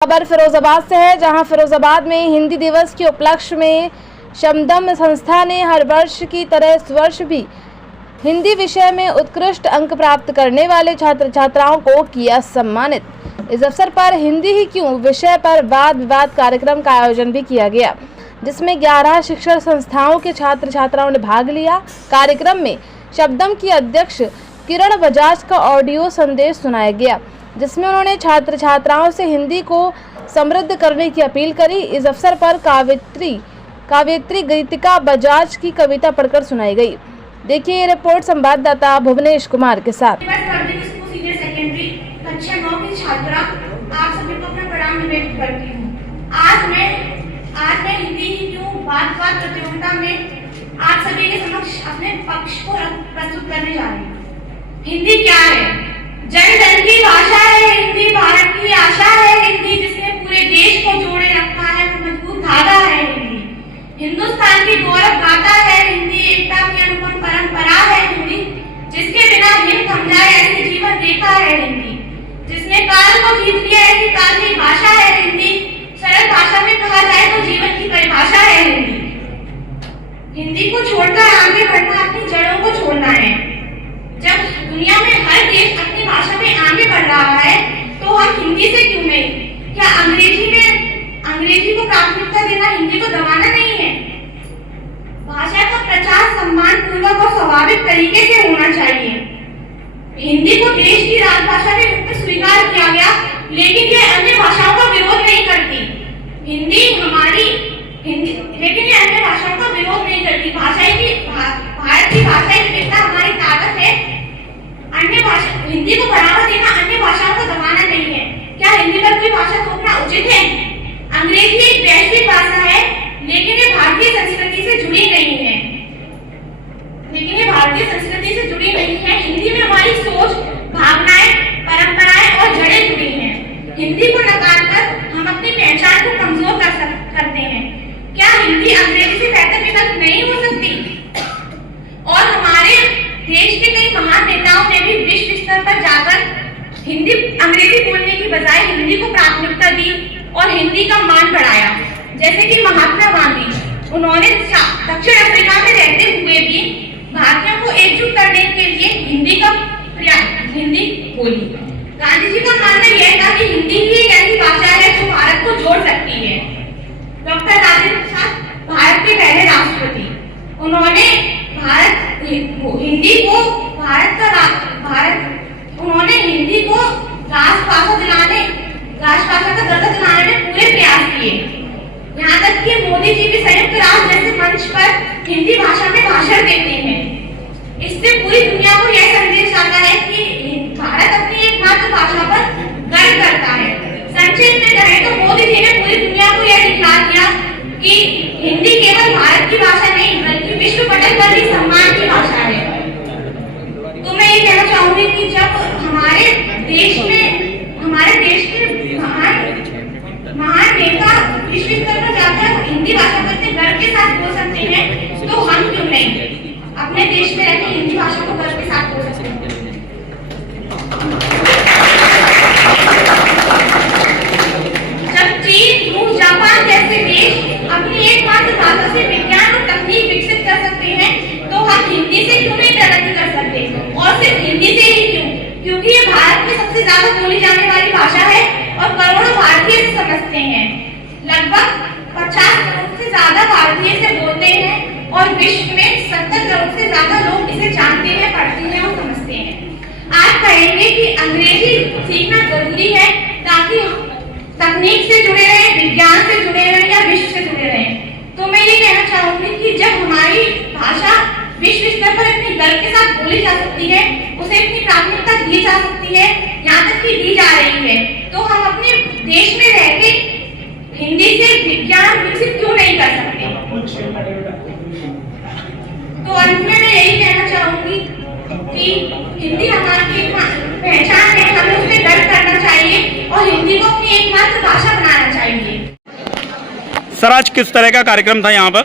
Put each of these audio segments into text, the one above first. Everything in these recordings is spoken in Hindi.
खबर फिरोजाबाद से है, जहां फिरोजाबाद में हिंदी दिवस के उपलक्ष्य में शमदम संस्था ने हर वर्ष की तरह इस वर्ष भी हिंदी विषय में उत्कृष्ट अंक प्राप्त करने वाले छात्र छात्राओं को किया सम्मानित। इस अवसर पर हिंदी ही क्यों विषय पर वाद विवाद कार्यक्रम का आयोजन भी किया गया, जिसमें 11 शिक्षण संस्थाओं के छात्र छात्राओं ने भाग लिया। कार्यक्रम में शमदम की अध्यक्ष किरण बजाज का ऑडियो संदेश सुनाया गया, जिसमें उन्होंने छात्र छात्राओं से हिंदी को समृद्ध करने की अपील करी। इस अवसर पर काव्यत्री गीतिका बजाज की कविता पढ़कर सुनाई गई। देखिए ये रिपोर्ट संवाददाता भुवनेश कुमार के साथ। सीनियर सेकेंडरी कक्षा 9 की छात्रा आप सभी को अपना प्रणाम निवेदित करती हूँ। आज मैं हिंदी ही क्यों बात प्रतियोगिता में आप सभी के समक्ष अपने पक्ष को प्रस्तुत करने जा रही हूँ। हिंदी क्या है? जन जन की भाषा है हिंदी, भारत की आशा है हिंदी, जिसने पूरे देश को जोड़े रखा है, मजबूत धागा है हिंदी, हिंदुस्तान की गौरव गाथा है हिंदी, एकता की अनुपम परंपरा है हिंदी, जिसके बिना हिंद थम जाए ऐसी जीवन रेखा है हिंदी, जिसने काल को जीत लिया ऐसी काल की भाषा है हिंदी, सरल भाषा में कहा जाए तो जीवन की परिभाषा है हिंदी। हिंदी को छोड़कर आगे बढ़ना अपनी जड़ों को छोड़ना है। जब दुनिया में हर देश अपनी भाषा में आगे बढ़ रहा है तो हम हिंदी से क्यों नहीं? क्या अंग्रेजी को प्राथमिकता देना हिंदी को दबाना नहीं है? भाषा का प्रचार सम्मान पूर्वक और स्वाभाविक तरीके से होना चाहिए। हिंदी को देश की राजभाषा के रूप में स्वीकार किया गया, लेकिन ये अन्य भाषाओं का विरोध नहीं करती। लेकिन ये अन्य भाषाओं का विरोध नहीं करती। भारत की भाषा विविधता हमारी ताकत है। हिंदी को बढ़ावा देना अन्य भाषाओं को दबाना नहीं है। क्या हिंदी पर कोई भाषा थोपना उचित है? अंग्रेजी एक वैश्विक भाषा है, लेकिन ये भारतीय संस्कृति से जुड़ी नहीं है। हिंदी में हमारी सोच, भावनाएं, परंपराएं और जड़ें जुड़ी हैं। हिंदी को नकारकर हम अपनी पहचान को कमजोर करते हैं। क्या हिंदी अंग्रेजी से बेहतर विकल्प नहीं हो सकती? और हमारे देश के कई महान नेताओं ने भी विश्व स्तर पर जाकर अंग्रेजी बोलने की बजाय हिंदी को प्राथमिकता दी और हिंदी का मान बढ़ाया। जैसे कि महात्मा गांधी, उन्होंने दक्षिण अफ्रीका में रहते हुए भी भारतीयों को एकजुट करने के लिए हिंदी बोली। गांधी जी का मानना यह था कि हिंदी ही एक ऐसी भाषा है जो भारत को जोड़ सकती है। डॉक्टर राजेंद्र प्रसाद भारत के पहले राष्ट्रपति, उन्होंने हिंदी को राष्ट्रभाषा का दर्जा दिलाने में पूरे प्रयास किए। यहाँ तक कि मोदी जी भी संयुक्त राष्ट्र जैसे मंच पर हिंदी भाषा में भाषण देते हैं। इससे पूरी दुनिया को यह संदेश आता है कि भारत अपनी एकमात्र भाषा पर गर्व करता है। संक्षेप में कहें तो मोदी जी ने पूरी दुनिया को यह दिखा दिया कि हिंदी केवल भारत की भाषा नहीं बल्कि विश्व पटल पर भी सम्मान की भाषा है। तो मैं ये कहना चाहूंगी कि जब हमारे देश के महान नेता विश्व स्तर पर जाकर हिंदी भाषा पर इतने गर्व के साथ बोल सकते हैं, तो हम क्यों नहीं अपने देश में रहकर हिंदी भाषा को गर्व के साथ बोल सकते हैं? जब चीन, रूस, जापान जैसे देश अपनी एकमात्र भाषा से विज्ञान और तकनीक विकसित कर सकते हैं, तो हम हिंदी से क्यों नहीं प्रगति कर सकते? और सिर्फ हिंदी से ही क्यों? क्योंकि ये भारत में सबसे ज्यादा बोली जाने वाली भाषा है और करोड़ों भारतीय इसे समझते हैं। लगभग 50 करोड़ से ज्यादा भारतीय इसे बोलते हैं और विश्व में 70 करोड़ से ज्यादा लोग इसे जानते हैं, पढ़ते हैं और समझते हैं। आप कहेंगे कि अंग्रेजी सीखना जरूरी है ताकि तकनीक से जुड़े रहें, विज्ञान से जुड़े रहें या विश्व से जुड़े रहें। तो मैं ये कहना चाहूंगी कि जब हमारी भाषा विश्व स्तर पर इतनी गर्व के साथ बोली जा सकती है, उसे इतनी प्राथमिकता दी जा सकती है, यहाँ तक कि दी जा रही है, तो हम अपने देश में रहते हिंदी से विज्ञान विकसित क्यों नहीं कर सकते? तो अंत में मैं यही कहना चाहूंगी कि हिंदी हमारी पहचान है, हमें उसमें गर्व करना चाहिए और हिंदी को अपनी एकमात्र भाषा बनाना चाहिए। सर, आज किस तरह का कार्यक्रम था यहाँ पर?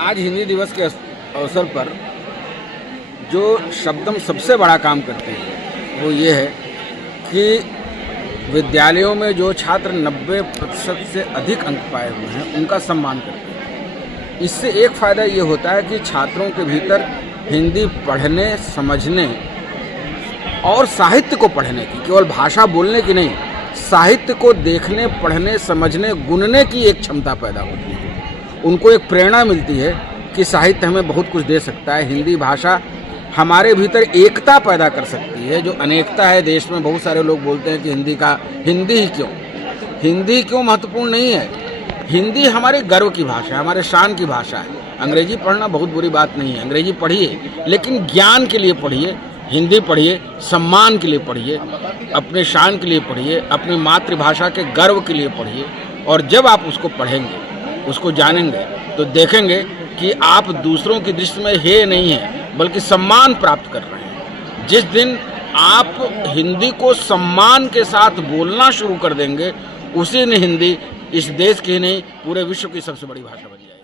आज हिंदी दिवस के अवसर पर जो शब्दम सबसे बड़ा काम करते हैं वो ये है कि विद्यालयों में जो छात्र 90% से अधिक अंक पाए हुए हैं उनका सम्मान करते हैं। इससे एक फ़ायदा ये होता है कि छात्रों के भीतर हिंदी पढ़ने, समझने और साहित्य को पढ़ने की, केवल भाषा बोलने की नहीं, साहित्य को देखने, पढ़ने, समझने, गुनने की एक क्षमता पैदा होती है। उनको एक प्रेरणा मिलती है कि साहित्य हमें बहुत कुछ दे सकता है। हिंदी भाषा हमारे भीतर एकता पैदा कर सकती है। जो अनेकता है देश में, बहुत सारे लोग बोलते हैं कि हिंदी ही क्यों, हिंदी क्यों महत्वपूर्ण नहीं है। हिंदी हमारे गर्व की भाषा है, हमारे शान की भाषा है। अंग्रेजी पढ़ना बहुत बुरी बात नहीं है, अंग्रेजी पढ़िए, लेकिन ज्ञान के लिए पढ़िए। हिंदी पढ़िए, सम्मान के लिए पढ़िए, अपने शान के लिए पढ़िए, अपनी मातृभाषा के गर्व के लिए पढ़िए। और जब आप उसको पढ़ेंगे, उसको जानेंगे, तो देखेंगे कि आप दूसरों की दृष्टि में हे नहीं है, बल्कि सम्मान प्राप्त कर रहे हैं। जिस दिन आप हिंदी को सम्मान के साथ बोलना शुरू कर देंगे, उसी दिन हिंदी इस देश की नहीं, पूरे विश्व की सबसे बड़ी भाषा बन जाएगी।